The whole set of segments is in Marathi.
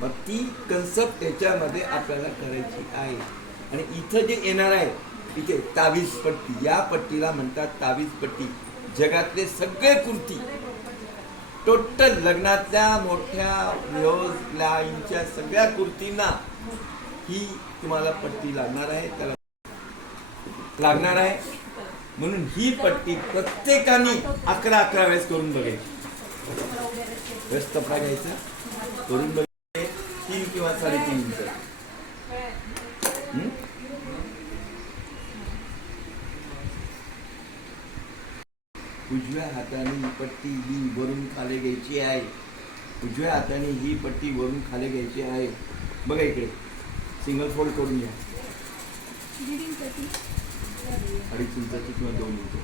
मग ती कन्सेप्ट त्याच्यामध्ये आपल्याला करायची आहे. आणि इथं जे येणार आहे इथे तावीज पट्टी, या पट्टीला म्हणतात तावीज पट्टी. जगातले सगळे कुर्ती टोटल लग्नातल्या मोठ्या लाईनच्या सगळ्या कुर्तींना ही तुम्हाला पट्टी लागणार आहे, त्याला लागणार आहे. म्हणून ही पट्टी प्रत्येकाने 11 वेळेस करून बघायची. वेळेस कपडा घ्यायचा, करून बघायचे 3 किंवा 3.5 इंच. उजव्या हाताने ही पट्टी ही वरून खाली घ्यायची आहे. उजव्या हाताने ही पट्टी वरून खाली घ्यायची आहे. बघा इकडे सिंगल फोल्ड करून घ्या. 2.5 इंचाची किंवा 2 इंच.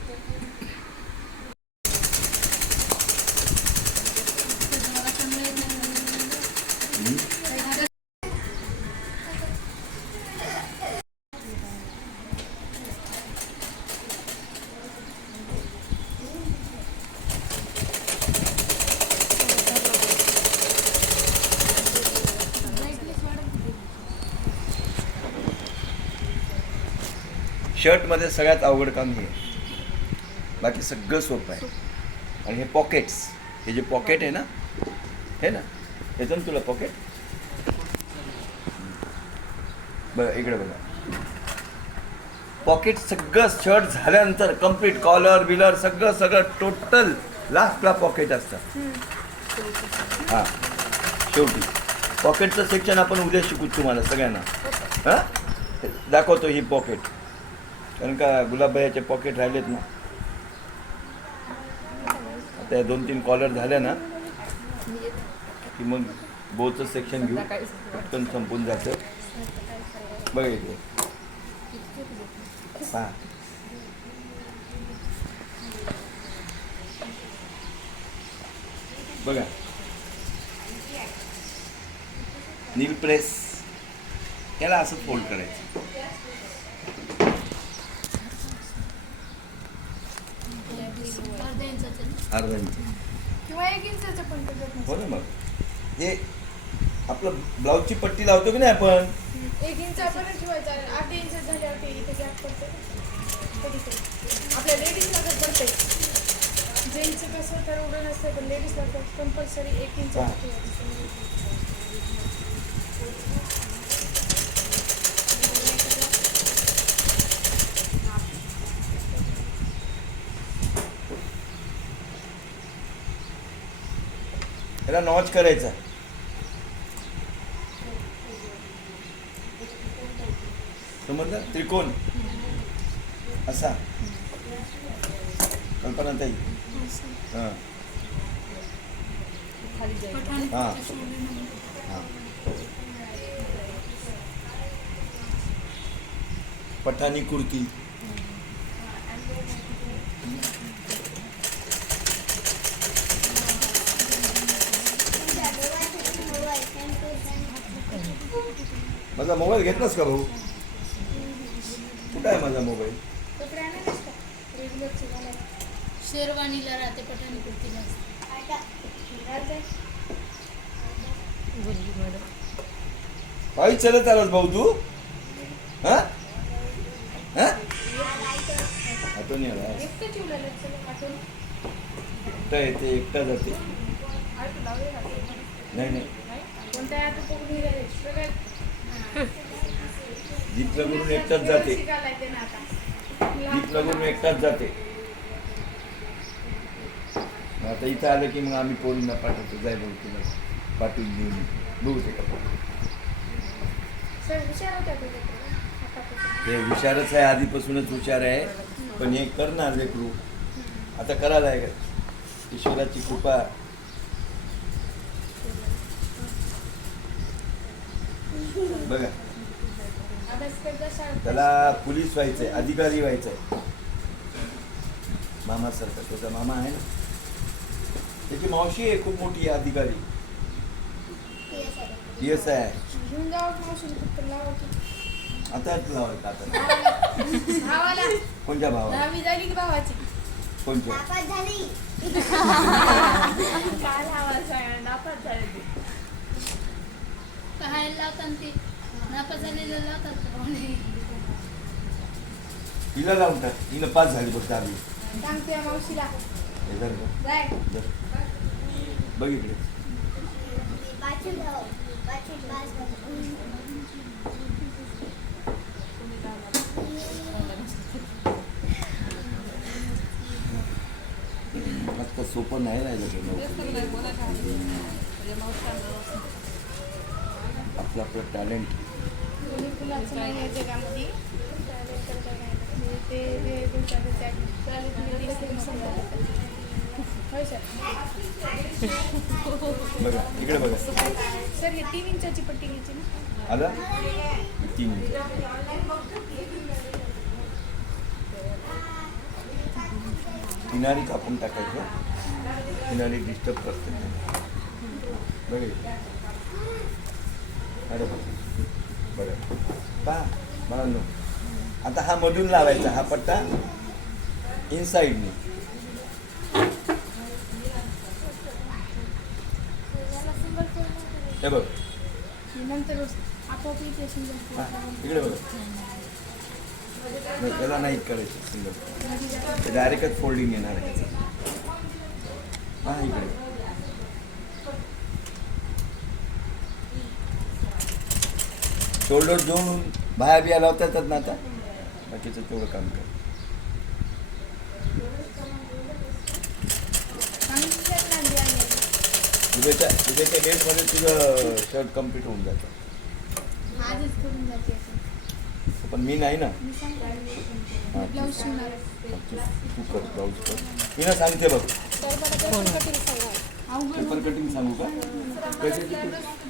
शर्टमध्ये सगळ्यात अवघड काम हे आहे, बाकी सगळं सोपं आहे. आणि हे पॉकेट्स, हे जे पॉकेट आहे ना, हे ना, येतं ना तुला पॉकेट. बघा इकडे बघा, पॉकेट सगळं शर्ट झाल्यानंतर कम्प्लीट कॉलर बिलर सगळं टोटल लास्टला पॉकेट असतं. हां, शेवटी पॉकेटचं सेक्शन आपण उद्या शिकू तुम्हाला सगळ्यांना. हां, दाखवतो ही पॉकेट, कारण का गुलाबबाईचे पॉकेट राहिलेत ना. आता या 2-3 कॉलर झाल्या ना की मग बोचं सेक्शन घेऊ, पटकन संपून जातं. बघा इथे हां, बघा नील प्रेस, याला असं फोल्ड करायचं. अर्धा इंच किंवा 1 इंचाचं पण हो ना. मग हे आपलं ब्लाऊजची पट्टी लावतो की नाही आपण, 1 इंच आपण ठेवायचा. 8 इंच झाल्यावर इथे गॅप पडते आपल्या लेडीजला. जर पडते जेंट्सचं कसं तर एवढं नसतं, पण लेडीजला कंपल्सरी 1 इंच ठेवायचं. याला नॉच करायचा. समजलं? त्रिकोण असा, कल्पना ताई. हां हां हां, पठाणी कुर्ती. माझा मोबाईल घेतलास का भाऊ? कुठं आहे माझा मोबाईल? शेरवानीला राहते, पठाणी कुर्तीला. काही चलत आलास भाऊ तू? हा हा, आठवण आला. एकटा येते एकटा जाते. नाही जीप लागून एकटाच जाते, जीप लागून एकटाच जाते. आता इथं आलं की मग आम्ही पोरींना पाठवतो, जाय भाऊ तुला पाठवून घेऊन बघू ते कपडे. ते हुशारच आहे, आधीपासूनच हुशार आहे. पण हे करणार लेकरू, आता करायला आहे का, ईश्वराची कृपा. बघा त्याला पोलीस व्हायचंय, अधिकारी व्हायचंय. मामासारखा त्याचा मामा आहे ना, त्याची मावशी आहे खूप मोठी अधिकारी, PSI आहे. आता लावायचं आता. कोणत्या भावाला? कोणत्या? पाहायला लावतात ते नापास झालेलं लावतात. तिला लावून टाक, तिला पास झाली बघ दहावी. सांगते मावशीला. हे धर गं. जाय. धर. बघ इकडे. आता सोपं नाही राहिलं ते लवकर. आपलं आपलं टॅलेंट. कोणी कुणाचं नाही आहे जगामध्ये. ते होय सर. बघा इकडे बघा. सर हे 3 इंचाची पट्टी घ्यायची ना. आलं 3 इंच. किनारी कापून टाकायचं. किनारी डिस्टर्ब करते. बघ अरे बघा पहा मला आता हा मधून लावायचा हा पट्टा इनसाइडने. हे बघ नंतर आपोआप इथे हा इकडे बघा. नाही त्याला नाही करायचं सिंगल, डायरेक्टच फोल्डिंग येणार आहे. हा इकडे शोल्डर जोडून बाहेर बिया लावता येतात ना. आता बाकीचं तेवढं काम कर. उद्याच्या डेटमध्ये तुझं शर्ट कम्प्लीट होऊन जातं. आजच करून जाते. पण मी नाही ना. हां ब्लाऊज शिवणार. तू कर ब्लाऊज कर. मी ना सांगते बघ. पेपर कटिंग सांगू का? कशाची?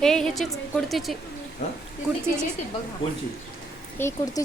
हे ह्याचीच कुर्तीची. हां कुर्तीची कोणची? हे कुर्ती